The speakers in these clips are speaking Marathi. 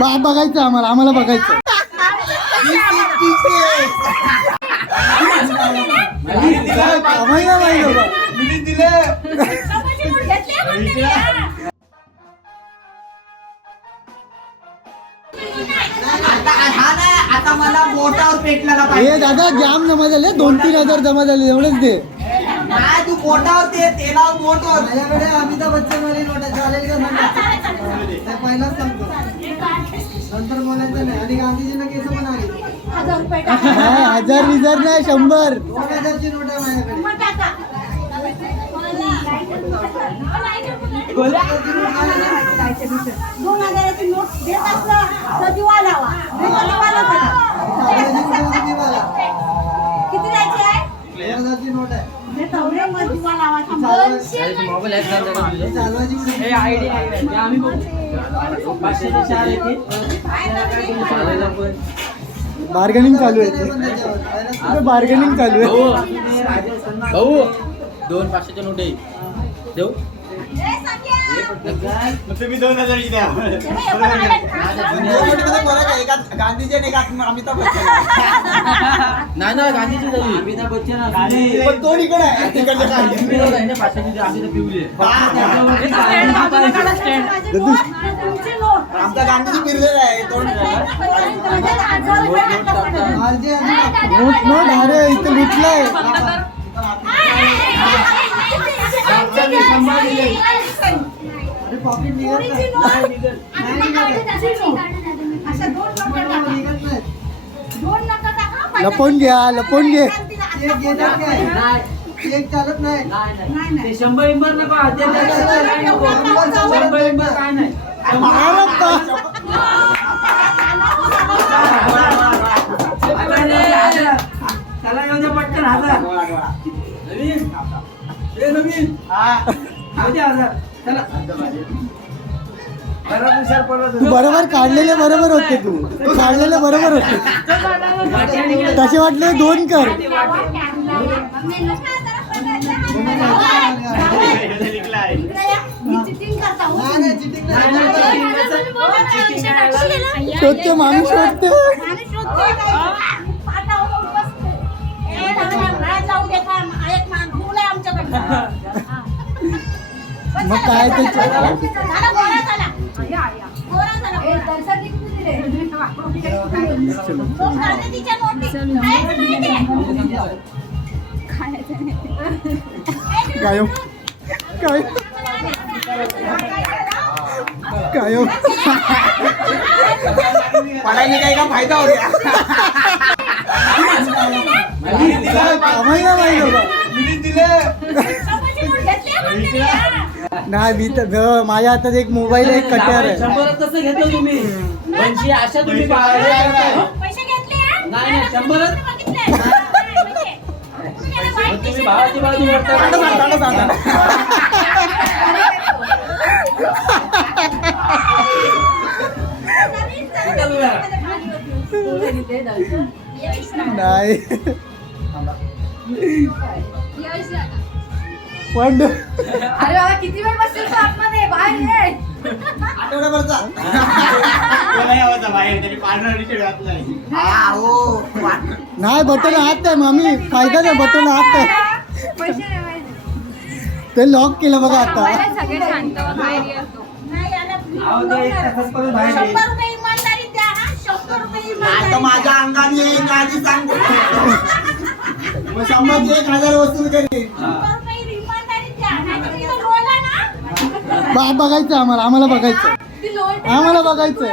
बा- बघायचं आम्हाला आम्हाला बघायचं. हा हे दादा जाम जमा झाले दोन तीन हजार जमा झाले एवढेच तू बोटावर ते तेलावर बोट होत माझ्याकडे अमिताभ बच्चन वाली नोट चालेल का? सांगा पहिलाच सांगतो. नंतर बोलायचं नाही. आणि गांधीजींना केस पण आली. नाही, हजार विजार नाही शंभर. दोन हजारची नोट आहे माझ्याकडे. दोन हजाराची नोट देत असलं बार्गेनिंग चालू आहे बार्गेनिंग चालू आहे? भाऊ दोन पाचशेच्या नोट आहे. देऊ! तुम्ही दोन हे एकात गांधीजी आणि अमिताभ बच्चन नाही ना गांधीची झाली अमिताभ बच्चन पण दोन इकडे आहे तिकडचे काय? पाचशेची आम्ही तर पिवली माझी नोट, तुमची नोट. आमचा गांधीजी फिरलेला आहे दोन लपवून घ्या लपवून घे चेक घेतात काय चेक चालत नाही नाही, नाही. शंभर इंबर नको ते काय नको शंभर इंबर काय नाही? त्याला येऊ दे पटकन हजार. नवीन? ए नवीन? येऊ दे हजार. चला. तू बरोबर काढलेले बरोबर होते तू काढलेले बरोबर होते तसे वाटले दोन कर मी चिटिंग करता. नाही नाही चिटिंग नाही शोधते माणूस शोधते. मग काय ते गायब काय काय पडायला काही का फायदा हो आम्हाला नाही आहे मी. तर ग- माझ्या हातात एक मोबाईल एक कट्यार आहे शंभर तसं घेतलं तुम्ही दोनशे अशा तुम्ही पाहिजे पैसे घेतले हा? नाही, नाही, शंभरच. बघितले. नाही, पैसे. तुम्ही वाईट तुम्ही पैसे भावाची बाजू करता नाही पण अरे बाबा किती वेळ बसशील तू आतमध्ये? बाहेर ये. हा वाट- नाही बटन आत आहे मामी फायदा नाही बटन आत आहे. पैसे नाही माहिती. ते लॉक केलं बघा आता. नाही याला अहो, तो एक तासाच करून बाहेर येईल. शंभर रुपये इमानदारी द्या हा शंभर रुपये आता इमानदारी माझ्या अंगाने येईल आधी सांगतो. मग शंभरची एक हजार वसूल करेल शंभर रुपये इमानदारी द्या नाहीतर तिथं लोळला ना बा- बघायचं आम्हाला आम्हाला बघायचं. आम्हाला बघायचं.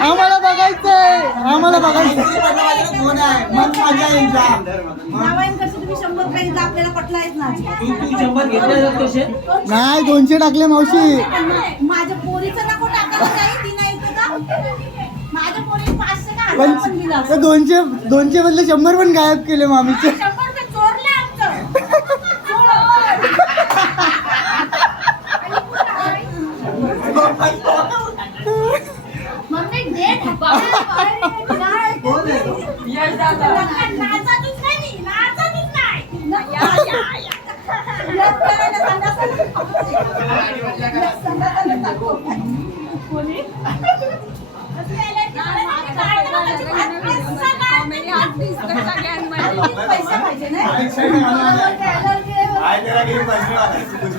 आम्हाला बघायचंय. आम्हाला बघायचं नाही दोनशे टाकले मावशी. माझ्या पोरीचं नको टाकायला दोनशे दोनशे मधले शंभर पण गायब केले मामीचे.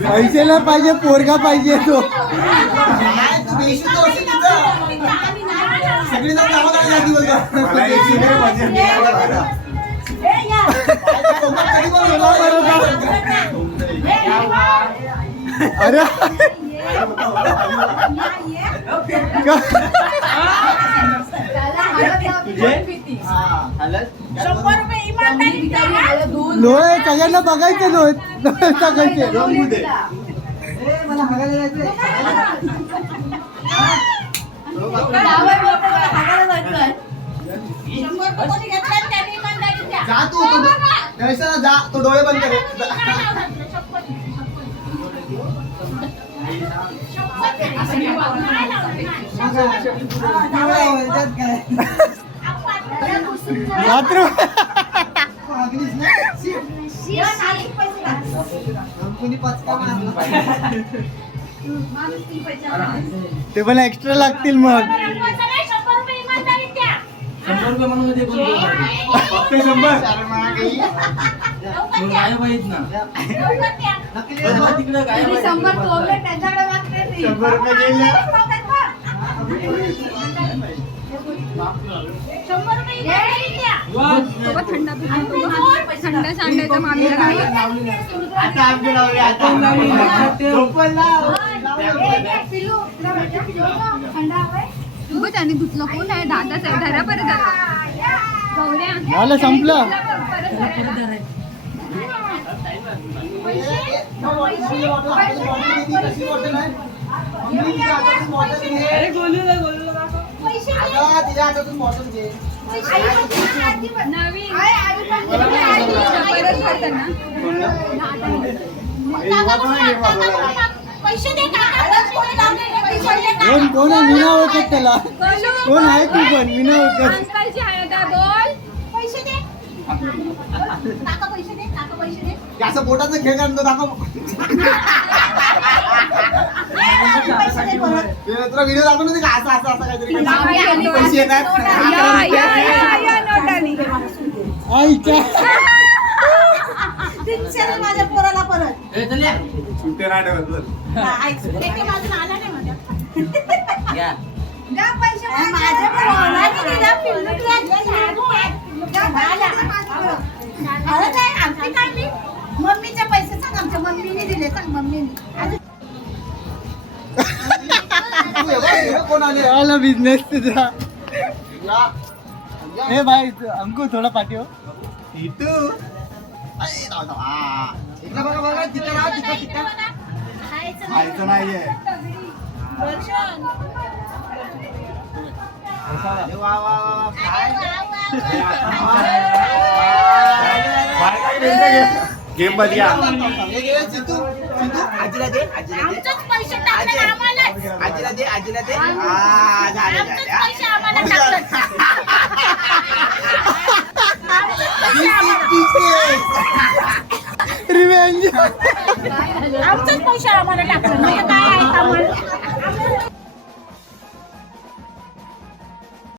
पैसे नाही पाहिजे पोरगा पाहिजे तो. अरे. शंभर रुपये कोणी घेतलं त्यांनी इमानदारी द्या. जा तू. तू जा तो डोळे बंद कर. काय कोणी पचका मारला? ते पण एक्स्ट्रा लागतील मग. शंभर रुपये इमानदारी द्या. शंभर रुपये म्हणून ते कोण फक्त शंभर कोण गायब आहेत ना. लवकर द्या. नकली पण आहे ना? तिकडं गायब आहेत. शंभर रुपये गेले. शंभर रुपये इमानदारी थंड सांडायचं मामीला काय आता आमचे लावले आता लक्षात ठेव. झोपण लाव. तू त्याने धुतलं कोण आहे? दादाच आहे धरा परत झालं संपलं. बॉटल आहे? मम्मी, तिच्या हातातून बॉटल घे. कोणी? कोण कोण आहे विना ओळखत त्याला कोण आहे तू पण विना ओळखत अंकलची आहे आता बोल पैसे दे काका पैसे दे काका पैसे दे असं बोटाचं खेळ करतो दाखव तुला व्हिडिओ दाखवून का? असं असं असं काहीतरी या, पैसे येतात. या या या या नोटानी. आईच्या. तीनशे दे माझ्या पोराला परत. ए, चल या. सुट्टे नाही ठेवत बस. ऐक, लेके माझून आला नाही माझ्या. या. द्या पैसे माझ्या. पोराला दिला, पिल्लूला दिला. द्या माझ्या. खरंच आहे, आमची काय मी मम्मीचे पैसे सांग आमच्या मम्मीने दिले सांग मम्मीने. आले आला बिझनेस तुझा. हे भाई अंकू थोडा पाठी हो इटू. अरे, धाव, धाव. इकडं बघा बघा तिथं राहा तिथं तिथं खायचं नाहीये वा वा वा काय. गेम चितू आजीला दे आजीला दे आमचेच पैसे टाकले आम्हालाच आजीला दे आजीला दे. हा, झालं, आमचेच झालं. पैसे आम्हाला टाकतात. आमचेच पैसे आम्हाला- रिवेंज आमचेच पैसे आम्हाला टाकतात. म्हणजे काय आहे?